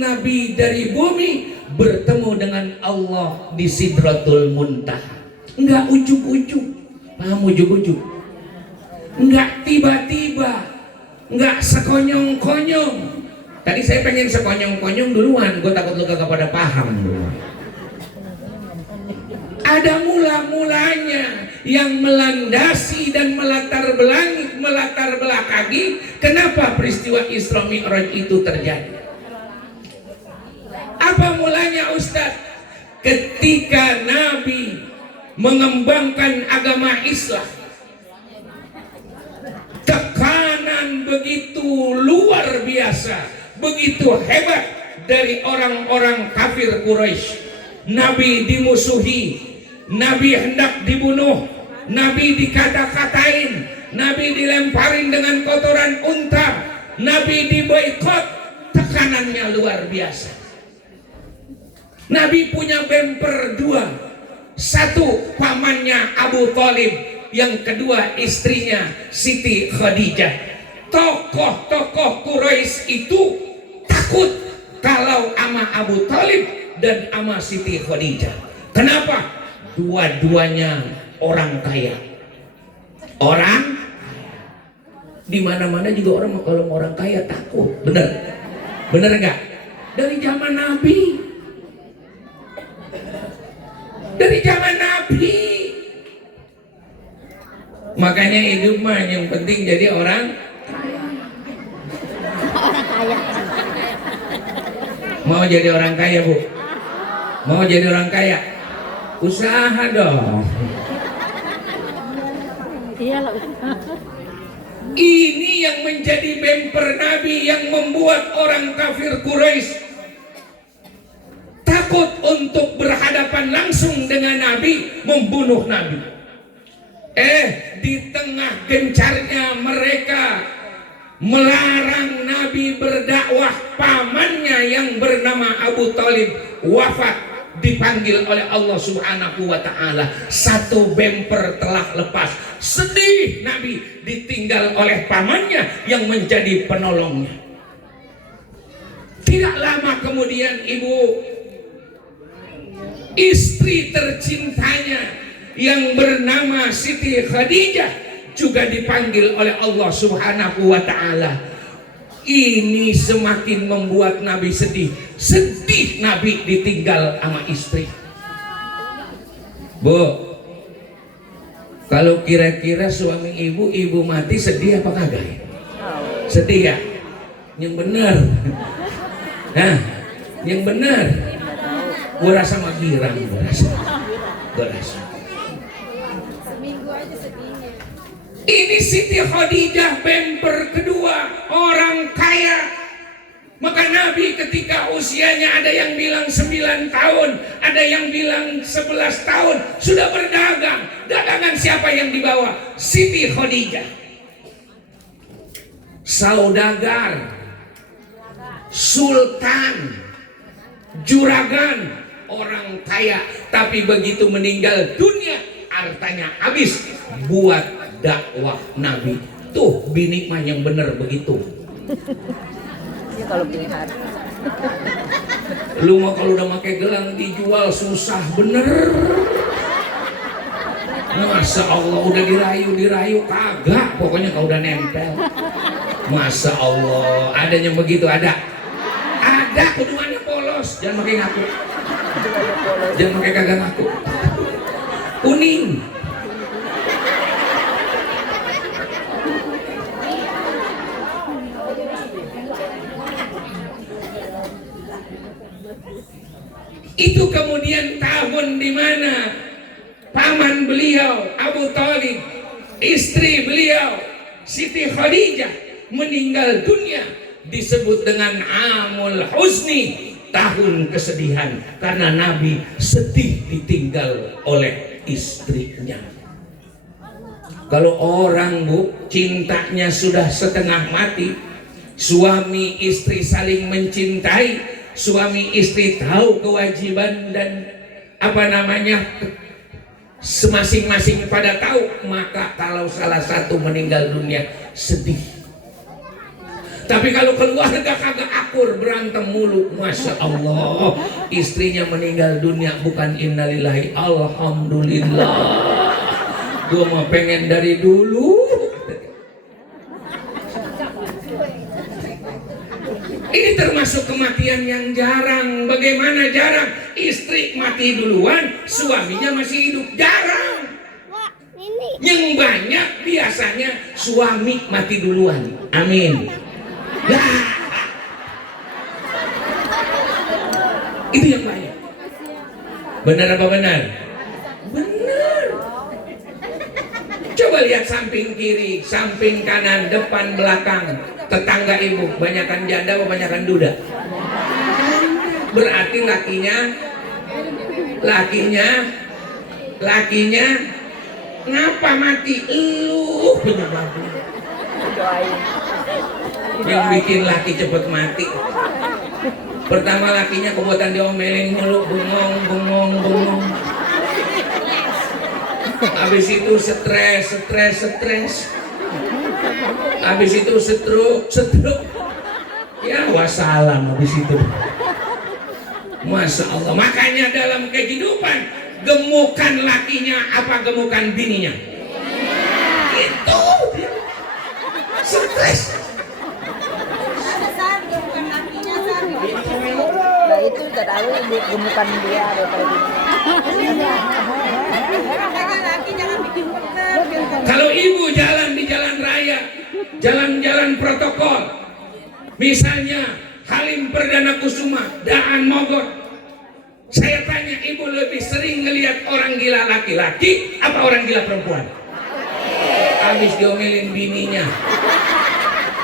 Nabi dari bumi bertemu dengan Allah di Sidratul Muntaha. Enggak ujuk-ujuk. Paham ujuk-ujuk? Enggak tiba-tiba, enggak sekonyong-konyong. Tadi saya pengen sekonyong-konyong duluan, gue takut lu kagak pada paham duluan. Ada mula-mulanya yang melandasi dan melatar belakangi kenapa peristiwa Isra Mi'raj itu terjadi. Apa mulanya Ustaz? Ketika Nabi mengembangkan agama Islam, tekanan begitu luar biasa, begitu hebat dari orang-orang kafir Quraisy. Nabi dimusuhi, Nabi hendak dibunuh, Nabi dikata-katain, Nabi dilemparin dengan kotoran unta, Nabi diboikot, tekanannya luar biasa. Nabi punya bemper dua, satu pamannya Abu Thalib, yang kedua istrinya Siti Khadijah. Tokoh-tokoh Quraisy itu takut kalau ama Abu Thalib dan ama Siti Khadijah. Kenapa? Dua-duanya orang kaya. Orang di mana-mana juga orang kalau orang kaya takut. Bener? Bener enggak? Dari zaman Nabi. Dari zaman Nabi. Makanya hidup mah yang penting jadi orang kaya. Orang kaya. Mau jadi orang kaya, Bu? Mau jadi orang kaya? Usaha dong. Iya loh. Ini yang menjadi bemper Nabi yang membuat orang kafir Quraisy takut untuk berhadapan langsung dengan Nabi, membunuh Nabi. Di tengah gencarnya mereka melarang Nabi berdakwah, pamannya yang bernama Abu Thalib wafat, dipanggil oleh Allah Subhanahu wa ta'ala. Satu bemper telah lepas. Sedih Nabi ditinggal oleh pamannya yang menjadi penolongnya. Tidak lama kemudian istri tercintanya yang bernama Siti Khadijah juga dipanggil oleh Allah Subhanahu wa ta'ala. Ini semakin membuat Nabi sedih. Sedih Nabi ditinggal sama istri. Bu, kalau kira-kira suami ibu mati sedih apa kagak? Sedih ya? Yang bener. Nah, yang bener. Gua rasa mah girang, gua rasa. Seminggu aja sedihnya. Ini Siti Khadijah bemper kedua, orang kaya. Maka Nabi ketika usianya ada yang bilang 9 tahun, ada yang bilang 11 tahun, sudah berdagang. Dagangan siapa yang dibawa? Siti Khadijah. Saudagar, sultan, juragan, orang kaya. Tapi begitu meninggal dunia, hartanya habis buat dakwah Nabi. Tuh bini mah yang bener begitu. Ya kalau punya harta. Lu mah kalau udah pakai gelang dijual susah bener. Masa Allah udah dirayu kagak, pokoknya kalau udah nempel. Masa Allah, adanya begitu ada. Ada kuduannya polos, jangan pakai ngaku. Jangan pakai kagak ngaku. Kuning. Itu kemudian tahun di mana paman beliau Abu Thalib, istri beliau Siti Khadijah meninggal dunia, disebut dengan Amul Huzni, tahun kesedihan, karena Nabi sedih ditinggal oleh istrinya. Kalau orang, Bu, cintanya sudah setengah mati, suami istri saling mencintai, suami istri tahu kewajiban dan masing-masing pada tahu, maka kalau salah satu meninggal dunia sedih. Tapi kalau keluarga kagak akur, berantem mulu. Masya Allah, istrinya meninggal dunia bukan innalillahi, alhamdulillah. Gua mah pengen dari dulu. Ini termasuk kematian yang jarang. Bagaimana jarang? Istri mati duluan, suaminya masih hidup. Jarang. Yang banyak biasanya suami mati duluan. Amin. Lah, itu yang banyak. Benar apa benar? Benar. Coba lihat samping kiri, samping kanan, depan, belakang. Tetangga ibu, banyakan janda atau banyakan duda? Berarti lakinya ngapa mati? Lu penyebabnya. Yang bikin laki cepet mati. Pertama lakinya kebuatan diomelin mulu, bengong. Habis itu stres. Habis itu stroke. Ya wassalam habis itu. Masya Allah. Makanya dalam kehidupan, gemukan lakinya apa gemukan bininya? Itu stres. Nah itu udah tahu gemukan dia daripada bininya. Kalau ibu jalan di jalan raya, jalan-jalan protokol, misalnya Halim Perdana Kusuma, Daan Mogot, saya tanya, ibu lebih sering ngelihat orang gila laki-laki apa orang gila perempuan? Habis diomelin bininya.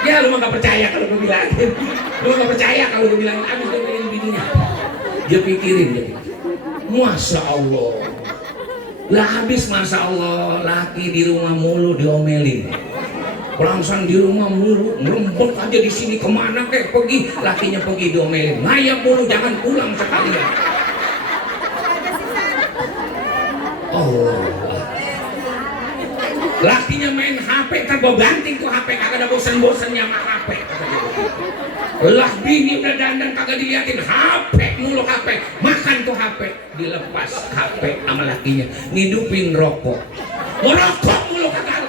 Ya lu mah gak percaya kalau gue bilang. Habis diomelin bininya. Dia pikirin. Masya Allah. Lah habis Masya Allah, laki di rumah mulu diomelin. Perangsang di rumah mulu, ngerembet aja di sini kemana kayak pergi. Lakinya pergi diomelin. Ngayap mulu, jangan pulang sekalian. Allah. Lakinya main HP, kan gua ganting tuh HP, kagak ada bosan-bosannya sama HP. Lah bini udah dandan kagak diliatin, HP mulu HP, makan tuh HP, dilepas HP sama lakinya, ngidupin rokok, merokok mulu kagak.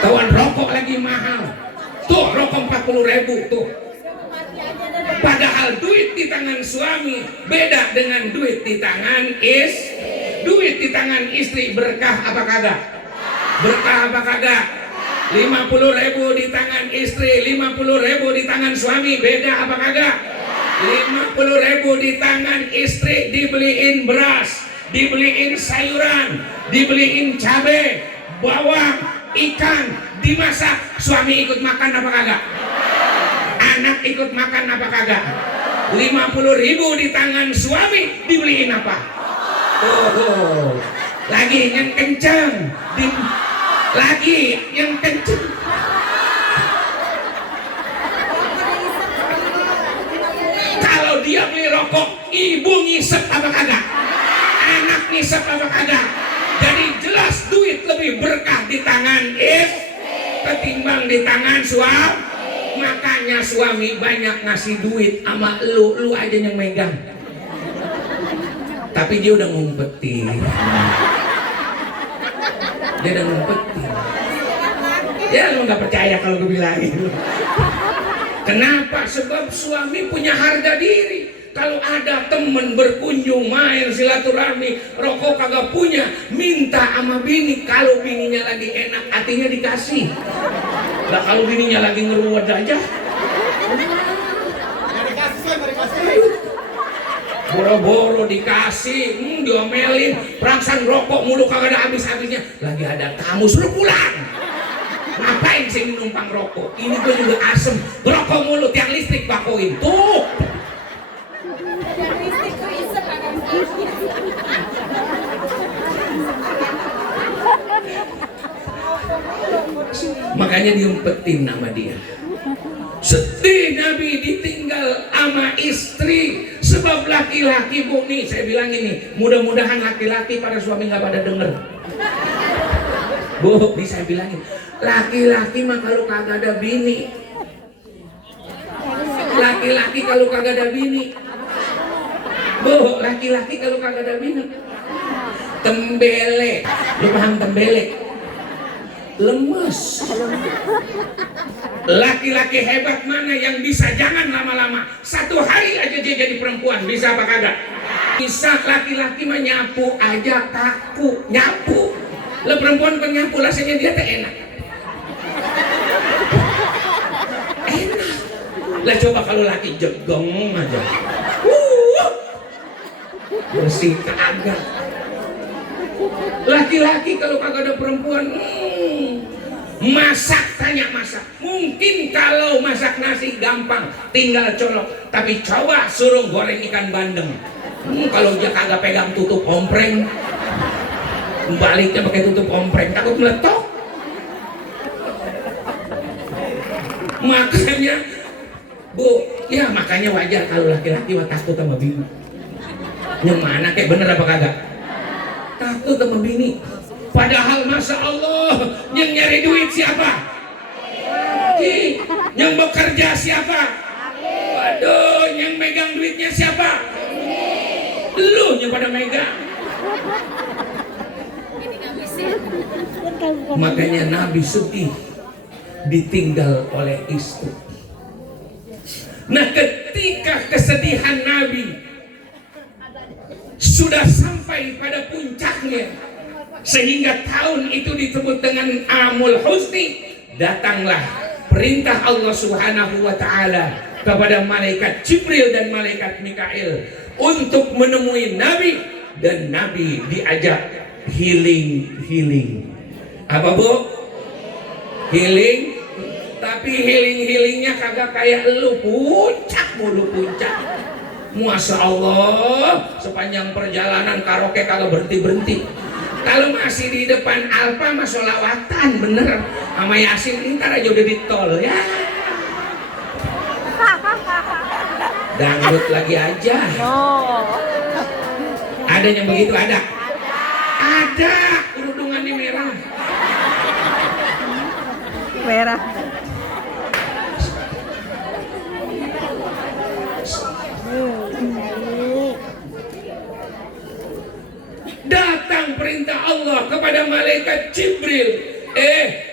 Kawan rokok lagi mahal, tuh rokok 40.000 tuh. Padahal duit di tangan suami beda dengan duit di tangan duit di tangan istri berkah apa kagak? Berkah apa kagak? 50.000 di tangan istri, 50.000 di tangan suami, beda apa kagak? 50.000 di tangan istri dibeliin beras, dibeliin sayuran, dibeliin cabai, bawang, ikan, dimasak, suami ikut makan apa kagak? Anak ikut makan apa kagak? 50.000 di tangan suami dibeliin apa? Oh, lagi yang kenceng, lagi yang kenceng. Kalau dia beli rokok, ibu ngisep apa kagak? Anak ngisep apa kagak? Jadi jelas duit lebih berkah di tangan ketimbang di tangan suami. Makanya suami banyak ngasih duit sama lu aja yang megang. Tapi dia udah ngumpetin. Ya lu nggak percaya kalau gue bilangin. Kenapa? Sebab suami punya harga diri. Kalau ada temen berkunjung main silaturahmi, rokok kagak punya, minta sama bini. Kalau bininya lagi enak, hatinya dikasih. Lah kalau bininya lagi ngeruwet aja, boro-boro dikasih, diomelin, perangsang rokok mulu kagak ada habis-habisnya. Lagi ada tamu, suruh pulang. Ngapain sih numpang rokok? Ini gue juga asem, rokok mulu, tiang listrik bakoin tuh. Makanya diumpetin nama dia. Sedih Nabi ditinggal sama istri. Sebab laki-laki, bu, nih saya bilang ini, mudah-mudahan laki-laki para suami nggak pada denger. Bu, ini saya bilangin, laki-laki mah kalau kagak ada bini, laki-laki kalau kagak ada bini, Bu, laki-laki kalau kagak ada bini, tembele, lu paham tembele? Lemes. Laki-laki hebat mana yang bisa jangan lama-lama, 1 hari aja dia jadi perempuan, bisa apa kagak? Bisa. Laki-laki mah nyapu aja kaku, nyapu. Lah perempuan kan nyapu, rasanya dia teh enak. Enak. Lah coba kalau laki jegong aja, bersih kagak. Laki-laki kalau kagak ada perempuan, masak, tanya masak. Mungkin kalau masak nasi gampang, tinggal colok. Tapi coba suruh goreng ikan bandeng, kalau dia kagak pegang tutup ompreng, baliknya pakai tutup ompreng, takut meletok. Makanya Bu, ya makanya wajar kalau laki-laki takut sama bini. Yang mana kayak bener apa kagak? Takut sama bini. Padahal Masya Allah, yang nyari duit siapa? Yang bekerja siapa? Waduh, yang megang duitnya siapa? Lu yang pada megang. Makanya Nabi sedih ditinggal oleh istri. Nah, ketika kesedihan Nabi sudah sampai pada puncaknya, sehingga tahun itu disebut dengan Amul Husni, datanglah perintah Allah Subhanahu wa Ta'ala kepada malaikat Jibril dan malaikat Mikail untuk menemui Nabi, dan Nabi diajak healing. Apa Bu? Healing. Tapi healing-healingnya kagak kayak lu, puncak mulu puncak. Masya Allah, sepanjang perjalanan karaoke kagak berhenti-berhenti. Kalau masih di depan Alfa mah sholawatan bener sama Yasin, ntar aja udah di tol ya. Dangdut lagi aja. Ada yang begitu? Ada kerudungannya merah. Datang perintah Allah kepada malaikat Jibril.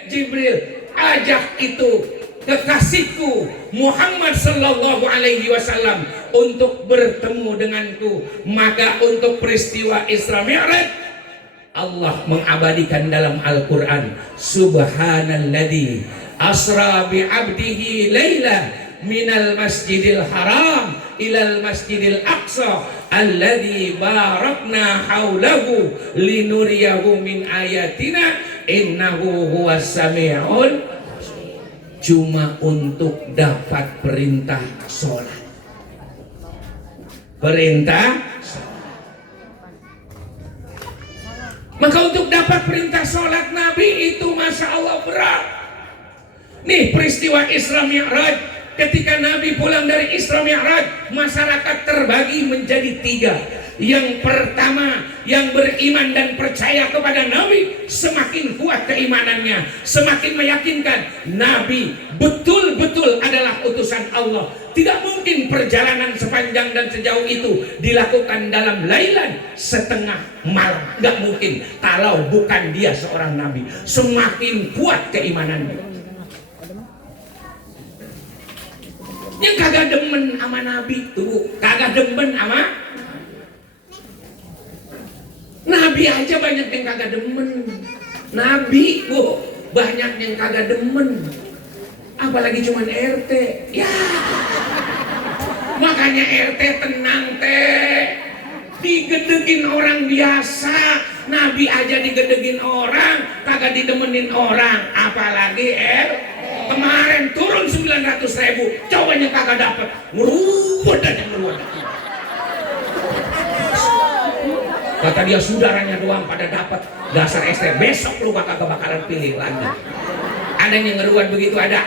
Jibril, ajak itu kekasihku Muhammad sallallahu alaihi wasallam untuk bertemu denganku. Maka untuk peristiwa Isra Mi'raj, Allah mengabadikan dalam Al-Quran, Subhanalladzi asra bi'abdihi layla minal masjidil haram ilal masjidil aqsa alladzi barakna haulahu linuriyahu min ayatina innahu huwas sami'ul. Cuma untuk dapat perintah sholat. Maka untuk dapat perintah sholat Nabi itu Masya Allah berat. Nih peristiwa Isra Mi'raj. Ketika Nabi pulang dari Isra Mi'raj, masyarakat terbagi menjadi 3. Yang pertama, yang beriman dan percaya kepada Nabi, semakin kuat keimanannya, semakin meyakinkan Nabi betul-betul adalah utusan Allah. Tidak mungkin perjalanan sepanjang dan sejauh itu dilakukan dalam lailan setengah malam. Gak mungkin kalau bukan dia seorang Nabi. Semakin kuat keimanannya. Yang kagak demen sama Nabi tuh, kagak demen sama Nabi aja banyak yang kagak demen. Nabi, banyak yang kagak demen. Apalagi cuman RT. Ya. Makanya RT tenang teh. Digedegin orang biasa. Nabi aja digedegin orang, kagak didemenin orang. Apalagi kemarin turun 900.000, cowoknya kagak dapet, ngeruwet aja ngeruwet. Kata dia saudaranya doang pada dapat, dasar ST, besok lu kagak bakalan pilih lagi. Ada yang ngeruwet begitu? Ada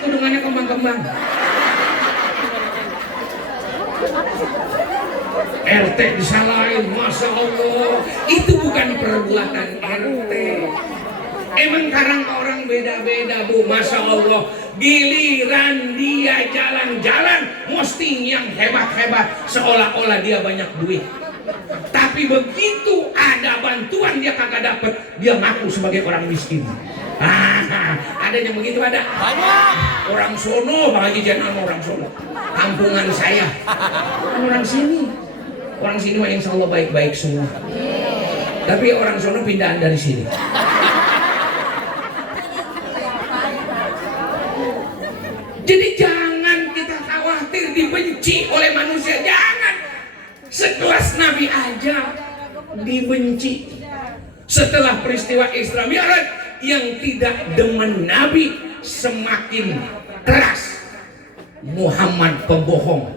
kerudungannya kembang-kembang. RT disalahin, Masya Allah. Itu bukan perbuatan RT. Emang karang orang beda-beda Bu, Masya Allah. Giliran dia jalan-jalan mesti yang hebat-hebat, seolah-olah dia banyak duit. Tapi begitu ada bantuan dia kagak dapet, dia ngaku sebagai orang miskin. Ada yang begitu, ada banyak. Orang sono, Bang Haji Jainal orang sono, kampungan saya, orang sini mah insya Allah baik-baik semua. Tapi orang sono pindahan dari sini. Jadi jangan kita khawatir dibenci oleh manusia, jangan. Sekelas Nabi aja dibenci. Setelah peristiwa Isra Mi'raj, yang tidak demen Nabi semakin keras. Muhammad pembohong,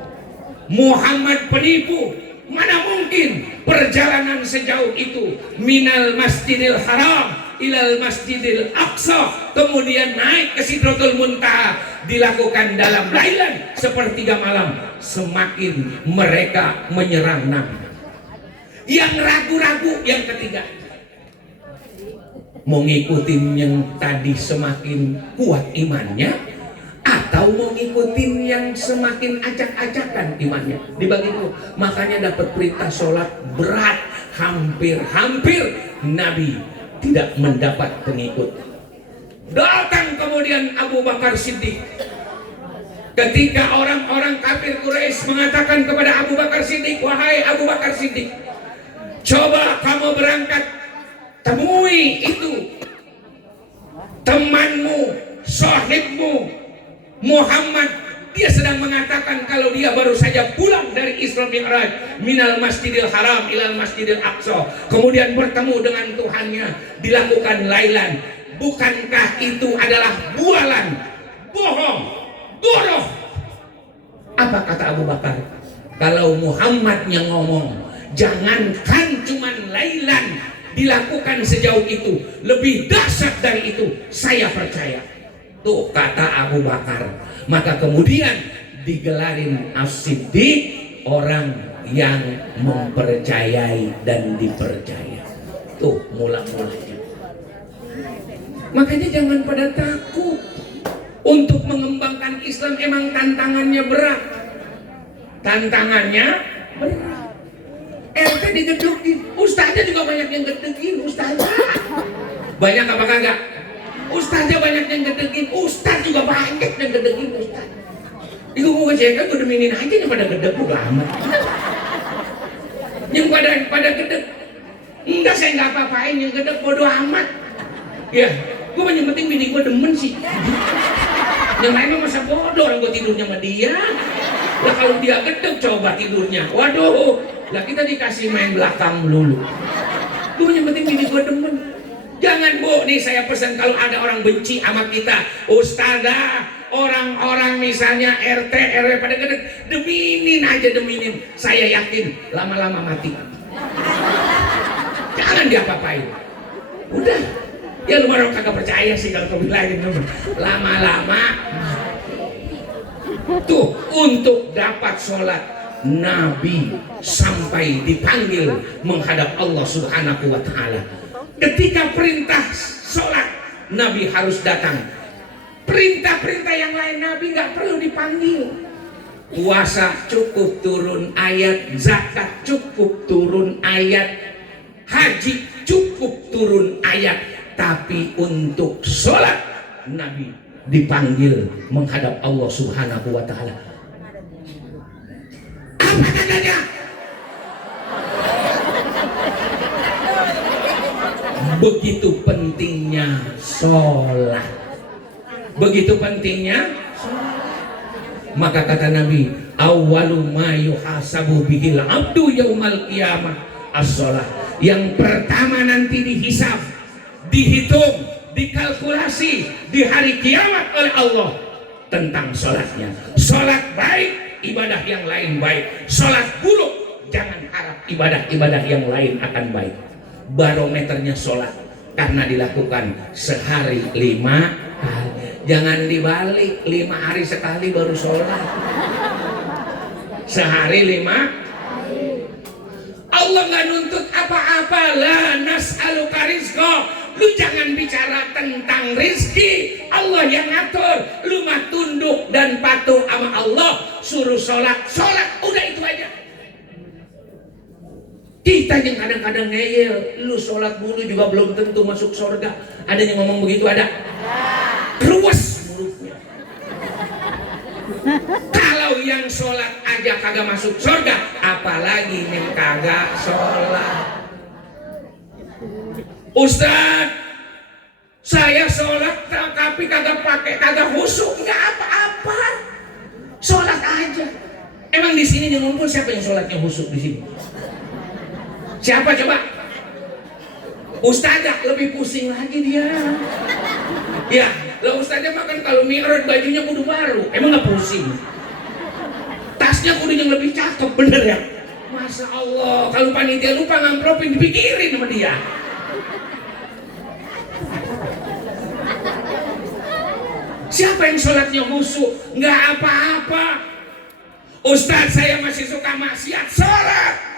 Muhammad penipu. Mana mungkin perjalanan sejauh itu, minal masjidil haram ilal masjidil aqsa, kemudian naik ke Sidratul Muntaha, dilakukan dalam lailan sepertiga malam. Semakin mereka menyerang Nabi. Yang ragu-ragu yang ketiga, mau ngikutin yang tadi semakin kuat imannya, atau mau ngikutin yang semakin acak-acakan imannya. Dibagi dulu. Makanya dapat perintah sholat berat, hampir-hampir Nabi tidak mendapat pengikut. Datang kemudian Abu Bakar Siddiq. Ketika orang-orang kafir Quraisy mengatakan kepada Abu Bakar Siddiq, wahai Abu Bakar Siddiq, coba kamu berangkat, temui itu temanmu, sahibmu Muhammad. Dia sedang mengatakan kalau dia baru saja pulang dari Isra Mi'raj, minal masjidil haram ilal masjidil aqsa, kemudian bertemu dengan Tuhannya, dilakukan lailan. Bukankah itu adalah bualan, bohong, goroh? Apa kata Abu Bakar? Kalau Muhammad yang ngomong, jangankan cuman lailan dilakukan sejauh itu, lebih dahsyat dari itu, saya percaya. Tuh kata Abu Bakar. Maka kemudian digelarin As-Siddiq, orang yang mempercayai dan dipercaya. Tuh mula-mulanya. Makanya jangan pada takut untuk mengembangkan Islam. Emang tantangannya berat. Tantangannya berat. RT digedekin, ustaznya juga banyak yang gedekin, ustaznya. Banyak apa kagak? Ustaznya banyak yang gedekin, ustaz juga banyak yang gedekin, ustaz. Itu gue ngecek, gue deminin aja yang pada gedek, udah amat. Yang pada gedek, enggak, saya nggak apa-apain, yang gedek bodo amat. Ya, gue yang penting bini gue demen sih. Yang lainnya masa bodoh, orang gue tidurnya sama dia. Lah kalau dia gedek coba tidurnya, waduh, lah kita dikasih main belakang dulu. Gue yang penting bini gue demen. Jangan Bu, nih saya pesan kalau ada orang benci sama kita, ustazah, orang-orang misalnya RT, RW pada gede, deminin aja, deminin. Saya yakin lama-lama mati. Jangan diapa-apain. Udah, ya lu baru kagak percaya sih kalau kau bilangin. Lama-lama tuh untuk dapat sholat Nabi sampai dipanggil menghadap Allah Subhanahu wa Ta'ala. Ketika perintah sholat, Nabi harus datang. Perintah-perintah yang lain Nabi nggak perlu dipanggil. Puasa cukup turun ayat, zakat cukup turun ayat, haji cukup turun ayat. Tapi untuk sholat, Nabi dipanggil menghadap Allah Subhanahu wa Ta'ala. Apa tandanya? Begitu pentingnya sholat. Begitu pentingnya sholat. Maka kata Nabi, awwalu ma yuhasabu bihil abdu yaumal qiyamah as-sholat. Yang pertama nanti dihisab, dihitung, dikalkulasi di hari kiamat oleh Allah tentang sholatnya. Sholat baik, ibadah yang lain baik. Sholat buruk, jangan harap ibadah-ibadah yang lain akan baik. Barometernya sholat karena dilakukan sehari 5 kali. Jangan dibalik, 5 hari sekali baru sholat. Sehari 5. Allah nggak nuntut apa-apa. La nas'aluka rizqa. Lu jangan bicara tentang rizki, Allah yang ngatur. Lu mah tunduk dan patuh sama Allah. Suruh sholat, udah itu aja. Kita yang kadang-kadang ngeyel, lu sholat mulu juga belum tentu masuk surga. Ada yang ngomong begitu, ada? Ruwes mulutnya. Kalau yang sholat aja kagak masuk surga, apalagi yang kagak sholat. Ustaz, saya sholat tapi kagak khusyuk, nggak apa-apa. Sholat aja. Emang di sini yang ngumpul siapa yang sholatnya khusyuk di sini? Siapa coba? Ustazah lebih pusing lagi dia. Ya, lah ustazah makan kalau mi'raj bajunya kudu baru, emang nggak pusing? Tasnya kudu yang lebih cakep, bener ya? Masya Allah, kalau panitia lupa ngamplopin dipikirin sama dia. Siapa yang sholatnya khusyuk? Nggak apa-apa. Ustaz, saya masih suka maksiat, sholat.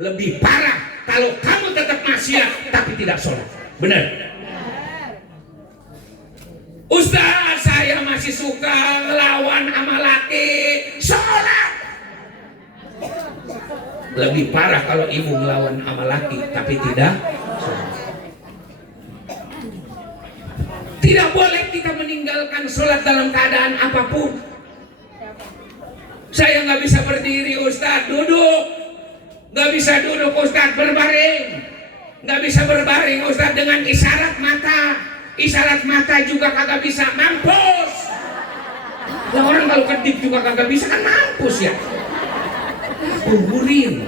Lebih parah kalau kamu tetap maksiat tapi tidak sholat. Benar? Ustaz, saya masih suka ngelawan sama laki, sholat. Lebih parah kalau ibu ngelawan sama laki tapi tidak sholat. Tidak boleh kita meninggalkan sholat dalam keadaan apapun. Saya nggak bisa berdiri, Ustaz, duduk. Nggak bisa duduk, Ustaz, berbaring. Nggak bisa berbaring, Ustaz, dengan isyarat mata. Isyarat mata juga kagak bisa, mampus. Nah, orang kalau kedip juga kagak bisa, kan mampus ya. Kuburin.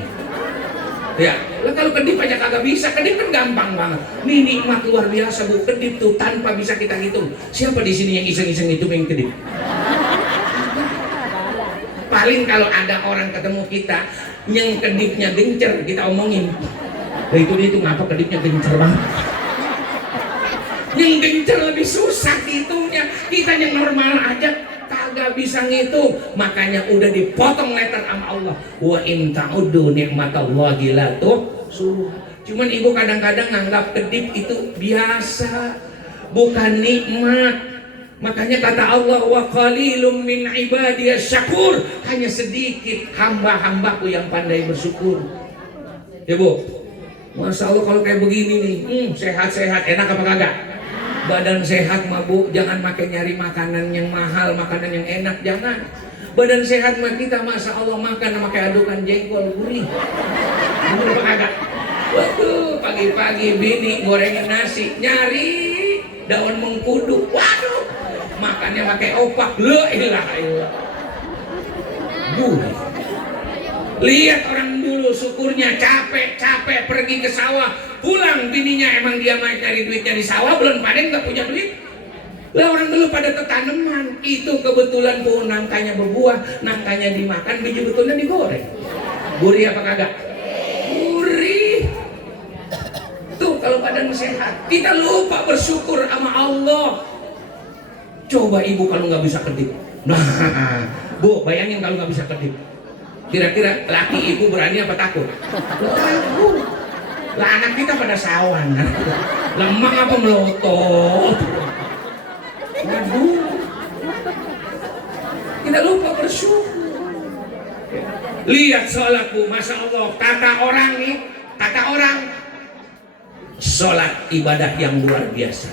Ya, lah kalau kedip aja kagak bisa, kedip kan gampang banget. Nih nikmat luar biasa, Bu, kedip tuh tanpa bisa kita hitung. Siapa di sini yang iseng-iseng itu yang kedip? Paling kalau ada orang ketemu kita yang kedipnya gencer, kita omongin. Nah itu dia tuh ngapa kedipnya gencer banget. Yang gencer lebih susah dihitungnya. Kita yang normal aja kagak bisa ngitung. Makanya udah dipotong letter sama Allah. Wa in ta'uddu ni'matallahi la tuhsuha. Cuman ibu kadang-kadang nganggap kedip itu biasa, bukan nikmat. Makanya kata Allah, wa qalilum min ibadiyas syakur. Hanya sedikit hamba-hambaku yang pandai bersyukur. Ya Bu, Masya Allah kalau kayak begini nih, sehat-sehat, enak apa kagak? Badan sehat mah Bu, jangan makai nyari makanan yang mahal, makanan yang enak, jangan. Badan sehat mah kita Masya Allah makan pakai adukan jengkol gurih. Bener apa kagak? Waduh, pagi-pagi bini gorengin nasi, nyari daun mengkudu, waduh, makannya pakai opak, la ilaha illallah. Lihat orang dulu syukurnya capek pergi ke sawah, pulang bininya emang dia main cari duitnya di sawah, belum panen nggak punya duit. Lah orang dulu pada tanaman itu kebetulan pohon nangkanya berbuah, nangkanya dimakan, biji betulnya digoreng. Gurih apa kagak? Gurih. Tuh kalau badan sehat, kita lupa bersyukur sama Allah. Coba ibu kalau nggak bisa kedip. Nah, Bu, bayangin kalau nggak bisa kedip. Kira-kira laki ibu berani apa takut? Lah anak kita pada sawan, lemah apa melotot? Waduh, kita lupa bersyukur. Lihat sholat Bu, Masya Allah. Kata orang, sholat ibadah yang luar biasa.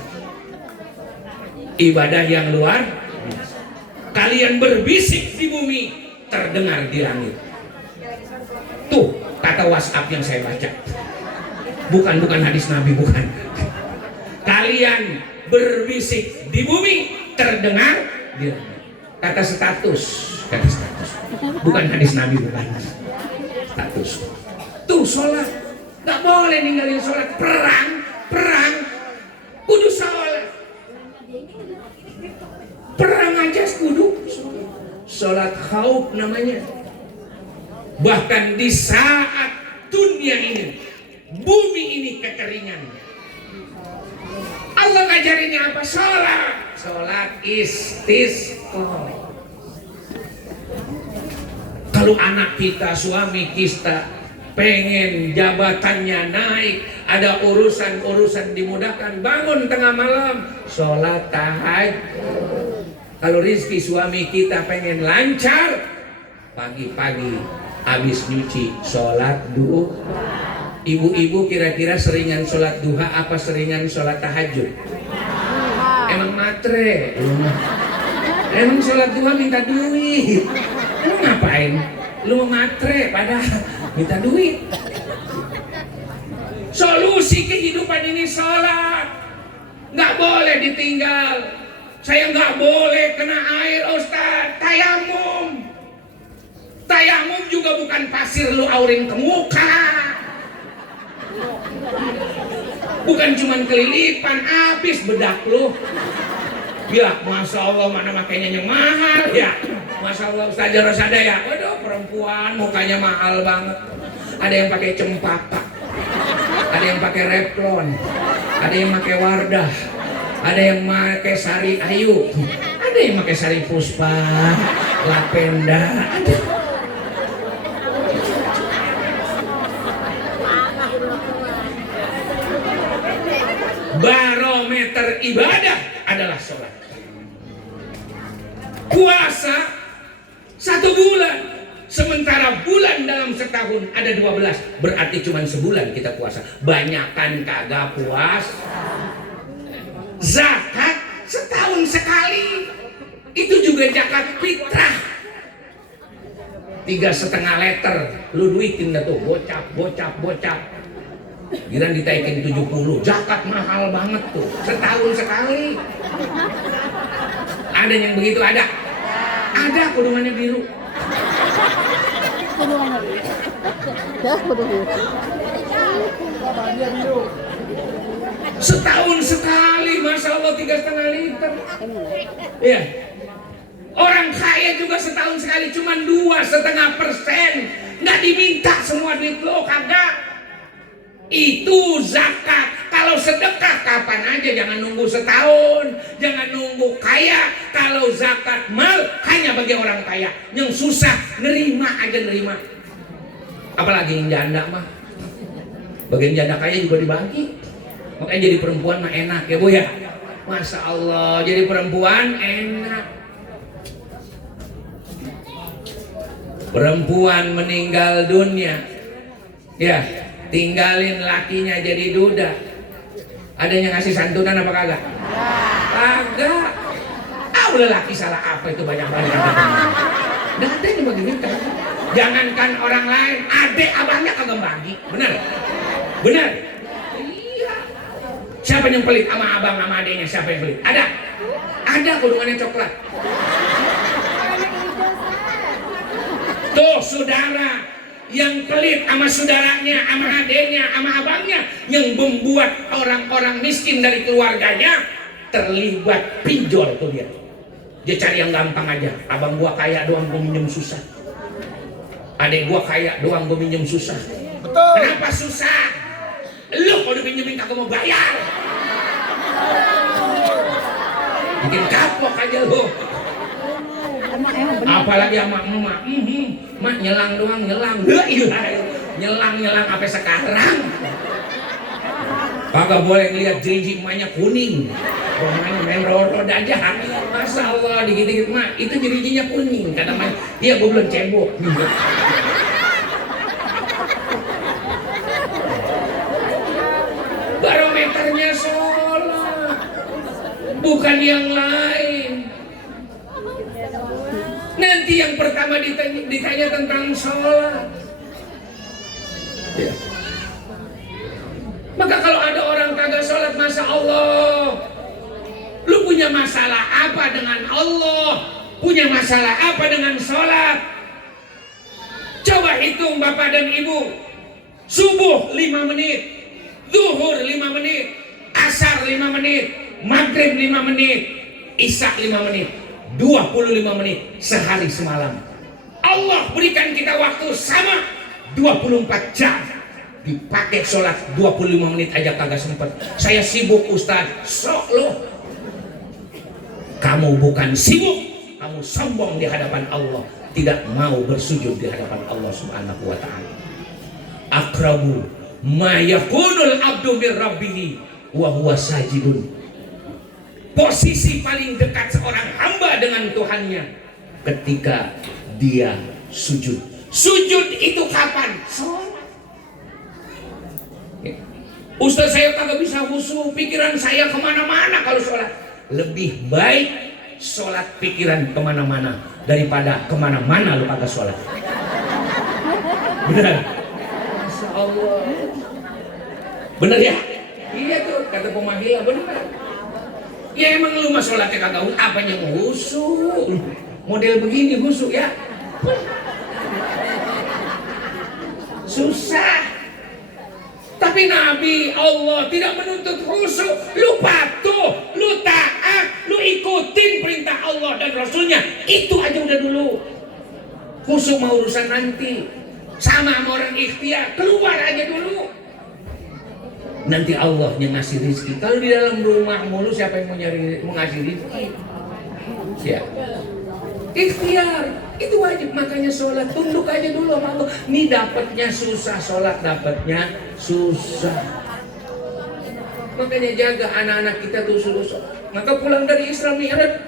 Ibadah yang luar biasa. Kalian berbisik di bumi, terdengar di langit. Tuh kata WhatsApp yang saya baca. Bukan hadis Nabi, bukan. Kalian berbisik di bumi, terdengar di langit. Kata status. Bukan hadis Nabi, bukan. Status. Tuh sholat, nggak boleh ninggalin sholat. Perang, kudu sholat. Perang aja kudu sholat khauf namanya. Bahkan di saat dunia ini, bumi ini kekeringan, Allah ngajarinnya apa? Sholat istisqa. Kalau Lalu anak kita, suami kita pengen jabatannya naik, ada urusan-urusan dimudahkan, bangun tengah malam sholat tahajud. Kalau rizki suami kita pengen lancar, pagi-pagi habis nyuci sholat duha. Ibu-ibu kira-kira seringan sholat duha apa seringan sholat tahajud? Emang matre. Emang sholat duha minta duit. Lu ngapain? Lu matre padahal minta duit. Solusi kehidupan ini sholat, nggak boleh ditinggal. Saya nggak boleh kena air, Ustaz. Tayamum. Tayamum juga bukan pasir lu aurin ke muka. Bukan cuman kelilipan, habis bedak lu. Ya, Masya Allah, mana makainya yang mahal ya. Masya Allah, Ustazah Rosada ya. Waduh, perempuan mukanya mahal banget. Ada yang pakai cempaka, ada yang pakai Revlon, ada yang pakai Wardah, ada yang pakai Sari Ayu, ada yang pakai Sari Puspa, Lapenda, ada. Barometer ibadah adalah sholat. Puasa 1 bulan, sementara bulan dalam setahun ada 12, berarti cuma sebulan kita puasa. Banyakan kagak puasa. Zakat setahun sekali, itu juga zakat fitrah. 3,5 liter lu duitin dah tuh, bocap. Giran ditaikin 70, zakat mahal banget tuh, setahun sekali. Ada yang begitu? Ada kudungannya biru. Setahun sekali, Masya Allah, 3,5 liter. Iya. Orang kaya juga setahun sekali, cuman 2,5%. Nggak diminta semua duit lo, kagak. Itu zakat. Kalau sedekah kapan aja, jangan nunggu setahun, jangan nunggu kaya. Kalau zakat mal hanya bagi orang kaya. Yang susah nerima aja nerima. Apalagi yang janda mah. Bagian janda kaya juga dibagi. Makanya jadi perempuan mah enak ya Bu ya. Masya Allah, jadi perempuan enak. Perempuan meninggal dunia, ya, tinggalin lakinya jadi duda. Ada yang ngasih santunan apa kagak? Kagak. Udah laki salah apa itu banyak-banyak. Nggak ada yang begini kan. Jangankan orang lain, adek abangnya kagak bagi. Benar? Benar? Iya. Siapa yang pelit sama abang sama adeknya? Siapa yang pelit? Ada? Ada kudungannya coklat. Tuh saudara yang pelit sama saudaranya, sama adeknya, sama abangnya, yang membuat orang-orang miskin dari keluarganya terlibat pinjol tuh dia. Dia cari yang gampang aja. Abang gua kaya doang gua minjem susah. Adek gua kaya doang gua minjem susah. Betul. Kenapa susah? Lu kalau pinjemin kagak mau bayar. Bikin kapok aja lu. Apalagi sama emak, mak nyelang doang, nyelang sampai sekarang. Kagak boleh ngeliat jeji emaknya kuning, rumahnya main roda aja. Masya Allah, dikit-dikit mak itu jerijinya kuning, kata mak, iya gue belum cebok. Barometernya sholat, bukan yang lain. Nanti yang pertama ditanya tentang sholat. Ya. Maka kalau ada orang kagak sholat, Masya Allah, lu punya masalah apa dengan Allah? Punya masalah apa dengan sholat? Coba hitung Bapak dan Ibu. Subuh 5 menit, zuhur 5 menit, asar 5 menit, maghrib 5 menit, isya 5 menit. 25 menit sehari semalam. Allah berikan kita waktu sama 24 jam. Dipakai sholat 25 menit aja kagak sempet. Saya sibuk Ustaz. Sok lo. Kamu bukan sibuk, kamu sombong di hadapan Allah, tidak mau bersujud di hadapan Allah Subhanahu wa taala. Aqrabu ma yakunul abdu min rabbih wa huwa sajidun. Posisi paling dekat seorang hamba dengan Tuhannya ketika dia sujud. Sujud itu kapan? Sholat. Ustaz, saya kagak bisa khusyuk, pikiran saya kemana-mana kalau sholat. Lebih baik sholat pikiran kemana-mana daripada kemana-mana lu kagak sholat. Benar? Masya Allah. Bener ya? Iya tuh kata pemahila, bener. Ya emang lu mah sholatnya kagak khusyuk, apanya khusyuk? Model begini khusyuk ya? Susah. Tapi Nabi Allah tidak menuntut khusyuk. Lu patuh, lu taat, lu ikutin perintah Allah dan Rasulnya. Itu aja udah dulu. Khusyuk mau urusan nanti. Sama orang ikhtiar, keluar aja dulu. Nanti Allah yang ngasih rezeki. Kalau di dalam rumah mulu siapa yang mau ngasih rezeki? Ya. Ikhtiar itu wajib, makanya sholat tunduk aja dulu sama Allah. Ini dapatnya susah, sholat dapatnya susah. Makanya jaga anak-anak kita tuh suruh sholat. Maka pulang dari Isra Mi'raj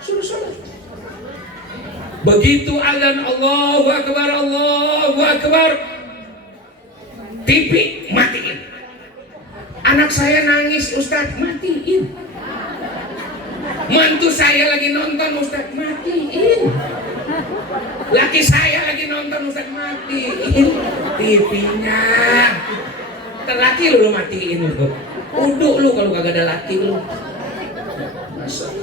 suruh sholat. Begitu azan Allahu Akbar, Allahu Akbar, TV matiin. Anak saya nangis, Ustaz, matiin. Mantu saya lagi nonton, Ustaz, matiin. Laki saya lagi nonton, Ustaz, matiin TV-nya. Laki lu matiin lu. Uduk lu kalau kagak ada laki lu. Masa.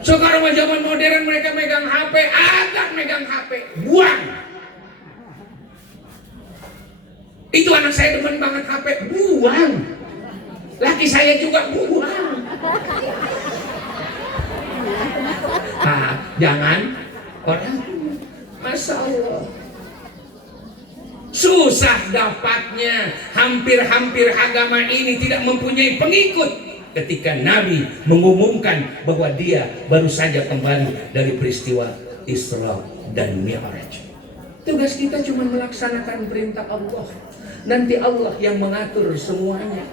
Sekarang zaman modern mereka megang HP, agak megang HP, buang. Itu anak saya demen banget HP, buang. Laki saya juga buang. Jangan orang, Masya Allah. Susah dapatnya. Hampir-hampir agama ini tidak mempunyai pengikut ketika Nabi mengumumkan bahwa dia baru saja kembali dari peristiwa Isra dan Mi'raj. Tugas kita cuma melaksanakan perintah Allah. Nanti Allah yang mengatur semuanya.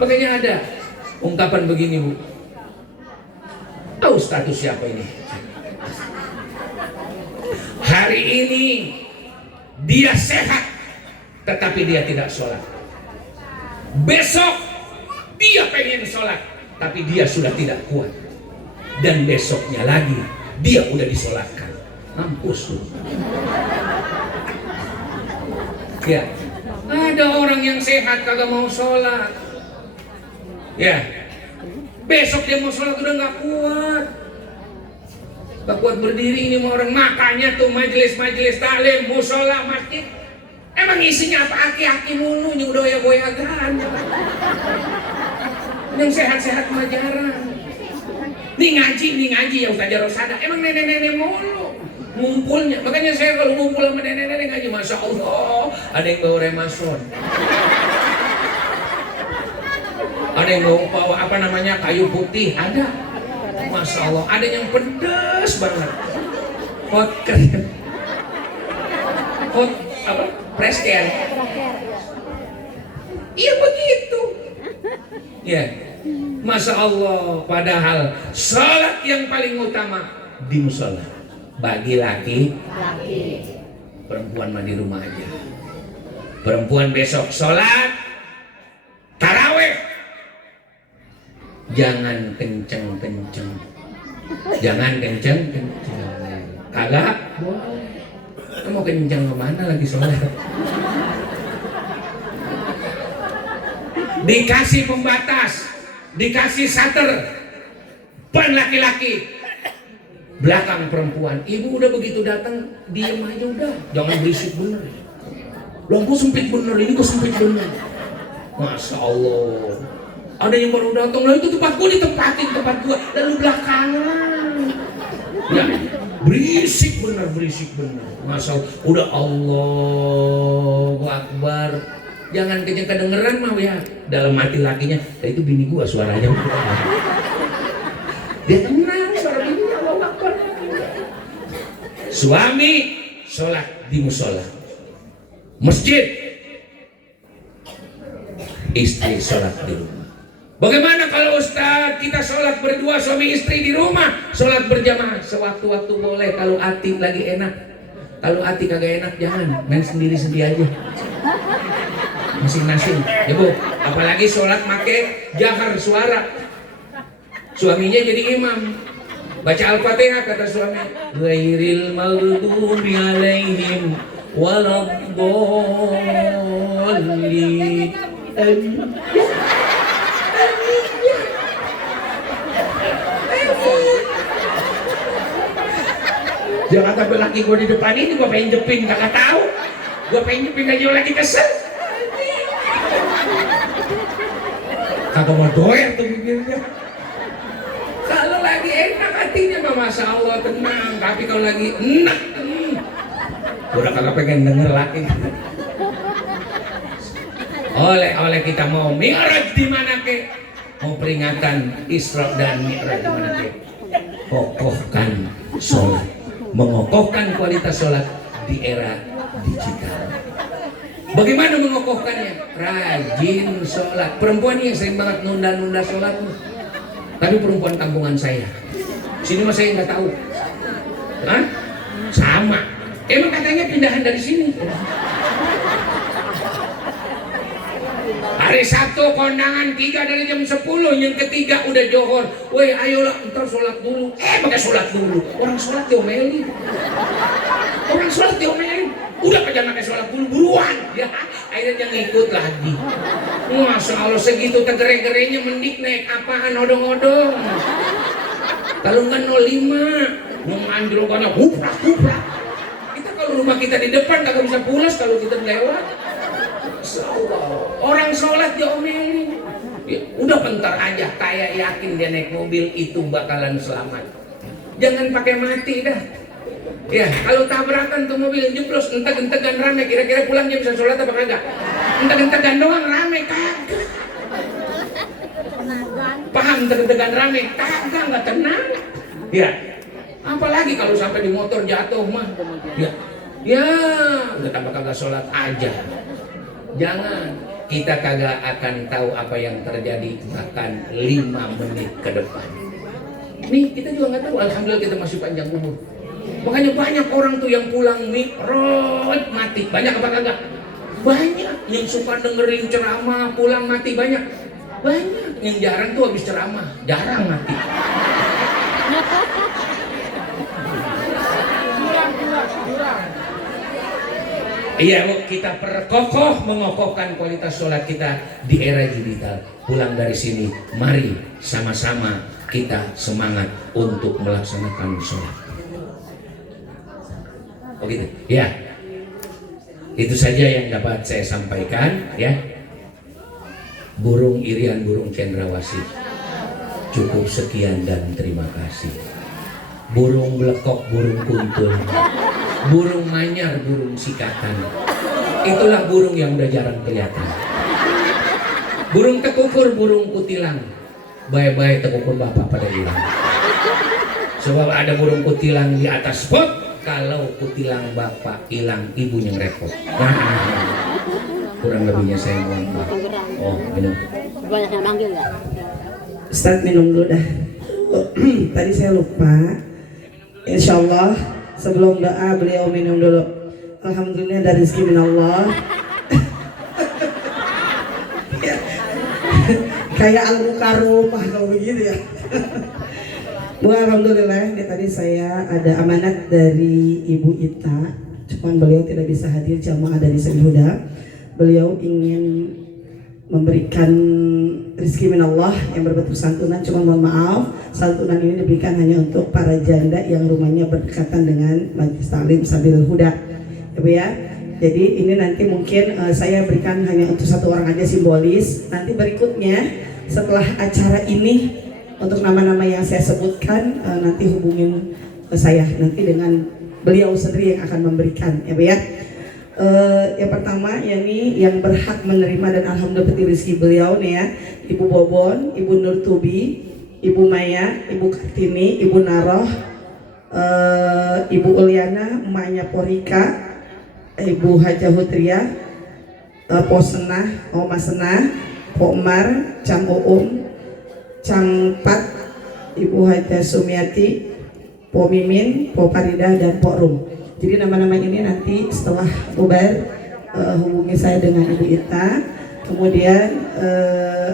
Makanya ada ungkapan begini, Bu. Tahu status siapa ini? Hari ini dia sehat, tetapi dia tidak sholat. Besok dia pengen sholat, tapi dia sudah tidak kuat. Dan besoknya lagi dia udah disolatkan. Mampus lu. Ya, ada orang yang sehat kagak mau sholat. Ya, besok dia mau sholat udah nggak kuat. Gak kuat berdiri ini orang. Makanya tuh majelis-majelis taklim, musola, masjid, emang isinya apa? Aki-aki mulu, yang udah goyah-goyahan. Yang sehat-sehat mah jarang. Nih ngaji ya Ustaz Rosada. Emang nenek-nenek mulu ngumpulnya. Makanya saya kalau ngumpul sama nenek-nenek ngaji, Masya Allah, ada yang bawa remason, ada yang bawa apa namanya kayu putih, ada. Masya Allah, ada yang pedas banget. Hot cream, hot apa? Fresh care. Iya begitu. Ya, Masya Allah. Padahal salat yang paling utama di musola. Bagi laki, perempuan mah di rumah aja. Perempuan besok sholat taraweh, jangan kenceng-kenceng, jangan kenceng-kenceng. Kagak boleh. Kamu kenceng kemana lagi sholat? Dikasih pembatas, dikasih shutter, depan laki-laki, belakang perempuan. Ibu udah begitu datang, diem aja udah, jangan berisik bener. Loh, kok sempit bener, ini kok sempit bener. Masya Allah. Ada yang baru datang, lah itu tempat gua, ditempatin tempat gua, lalu belakangan. Ya, berisik bener. Masya Allah. Udah Allahu Akbar. Jangan kedengeran mah ya. Dalam hati lakinya, itu bini gua suaranya. Dia tenang, suara bininya Allahu Akbar. Suami sholat di musola, masjid, istri sholat di rumah. Bagaimana kalau Ustaz kita sholat berdua suami istri di rumah, sholat berjamaah sewaktu-waktu boleh kalau hati lagi enak. Kalau hati kagak enak jangan, main sendiri-sendiri aja. Masing-masing, ya Bu. Apalagi sholat make jahar suara. Suaminya jadi imam. Baca Al-Fatihah kata suami. Ghairil maghdubi alaihim waladdallin. Jangan kata laki gue di depan ini gue pengen jepin, kagak tahu. Gue pengen jepin aja lagi kesel. Kagak mau doer tuh bibirnya. Kalau lagi enak hatinya mah masya Allah tenang. Tapi kalau lagi enak, udah kagak pengen denger lagi. Oleh kita mau mi'raj di mana ke? Mau peringatan Isra dan Mi'raj di mana ke? Kokohkan sholat, mengokohkan kualitas sholat di era digital. Bagaimana mengokohkannya? Rajin sholat. Perempuan yang sering banget nunda-nunda sholat. Tapi perempuan kampungan saya. Sini mah saya nggak tahu. Hah? Sama. Emang katanya pindahan dari sini. Hari Sabtu kondangan 3 dari jam 10, yang ketiga udah johor. Woi ayolah ntar sholat dulu. Pakai sholat dulu. Orang sholat diomelin. Orang sholat diomelin. Udah jangan pakai sholat dulu buruan. Ya, akhirnya jangan ngikut lagi. Masya Allah segitu tegere-gerenya mendik naik apaan odong-odong. Kalau nggak 05, menganjrokannya huprak. Kita kalau rumah kita di depan kagak bisa pulas kalau kita lewat. Orang sholat diomelin. Ya, udah bentar aja kayak yakin dia naik mobil itu bakalan selamat. Jangan pakai mati dah. Ya kalau tabrakan tuh mobil jeblos entek-entekan rame, kira-kira pulangnya bisa sholat apa kagak? Entek-entekan doang rame kagak. Paham entek-entekan rame kagak, nggak tenang. Ya apalagi kalau sampai di motor jatuh mah. Ya udah tambah kagak sholat aja. Jangan, kita kagak akan tahu apa yang terjadi bahkan 5 menit ke depan. Nih kita juga nggak tahu. Alhamdulillah kita masih panjang umur. Makanya banyak orang tuh yang pulang mi'raj mati. Banyak apa kagak? Banyak. Yang suka dengerin ceramah pulang mati banyak. Banyak. Yang jarang tuh habis ceramah jarang mati. Iya Bu, kita perkokoh mengokohkan kualitas sholat kita di era digital. Pulang dari sini, mari sama-sama kita semangat untuk melaksanakan sholat. Oh gitu, ya. Itu saja yang dapat saya sampaikan, ya. Burung irian, burung cendrawasih. Cukup sekian dan terima kasih. Burung belekok, burung kuntul. Burung manyar, burung sikatan. Itulah burung yang udah jarang kelihatan. Burung tekukur, burung kutilang. Bye-bye tekukur bapak pada hilang. Sebab ada burung kutilang di atas pot. Kalau kutilang bapak hilang, ibunya repot. Kurang lebihnya saya mohon maaf. Oh, minum. Banyak yang manggil nggak? Ustaz minum dulu dah. Tadi saya lupa. Insya Allah sebelum doa beliau minum dulu. Alhamdulillah dari rezeki minallah. Kayak al-muka rumah kalau begitu ya. Bu, alhamdulillah ini tadi saya ada amanat dari Ibu Ita. Cuman beliau tidak bisa hadir jamaah dari Sabil Huda. Beliau ingin memberikan rezeki minallah yang berbentuk santunan, cuma mohon maaf santunan ini diberikan hanya untuk para janda yang rumahnya berdekatan dengan Majelis Taklim Sabil Huda, ya Bu ya. Jadi ini nanti mungkin saya berikan hanya untuk 1 orang aja simbolis. Nanti berikutnya setelah acara ini untuk nama-nama yang saya sebutkan nanti hubungin saya nanti dengan beliau sendiri yang akan memberikan, ya Bu ya. Yang pertama yakni yang berhak menerima dan alhamdulillah rezeki beliau nih ya, Ibu Bobon, Ibu Nur Tubi, Ibu Maya, Ibu Kartini, Ibu Naroh, Ibu Uliana, emaknya Porika, Ibu Haja Hutria, Po Senah, Oma Senah, Po Umar, Cam Uum, Cam Pat, Ibu Haja Sumiati, Po Mimin, Po Paridah, dan Po Rum. Jadi nama-nama ini nanti setelah bubar hubungi saya dengan Ibu Ita, kemudian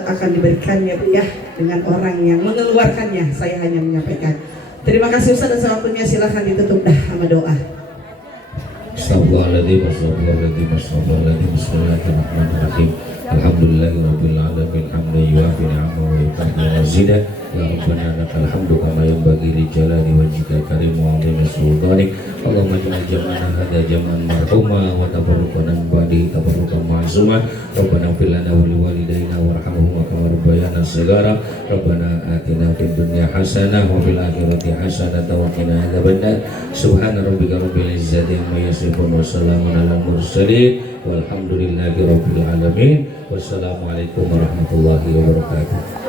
akan diberikan ya Bu ya dengan orang yang mengeluarkannya. Saya hanya menyampaikan. Terima kasih Ustaz, dan waktunya silahkan ditutup dah sama doa. Astagfirullahaladzim, astagfirullahaladzim, astagfirullahaladzim, bismillahirrahmanirrahim. Alhamdulillahirabbil alamin, hamdan yuwafi ni'amahu wa yukafi mazidah. Ya Rabbana lakal hamdu kama yanbaghi li jalali wajhikal karim wa 'azimi sultanik. Allahumma ij'al jam'ana hadza jam'an marhuma wa tafarruqana min ba'dihi tafarruqan ma'suma. Rabbana ighfir lana wa liwalidayna warhamhuma kama rabbayana shighara. Rabbana atina fid dunya hasanah wa fil akhirati hasanah wa qina adzabannar. Subhana rabbika rabbil izzati amma yasifun wa salamun alal mursalin walhamdulillahi rabbil alamin. Wassalamualaikum warahmatullahi wabarakatuh.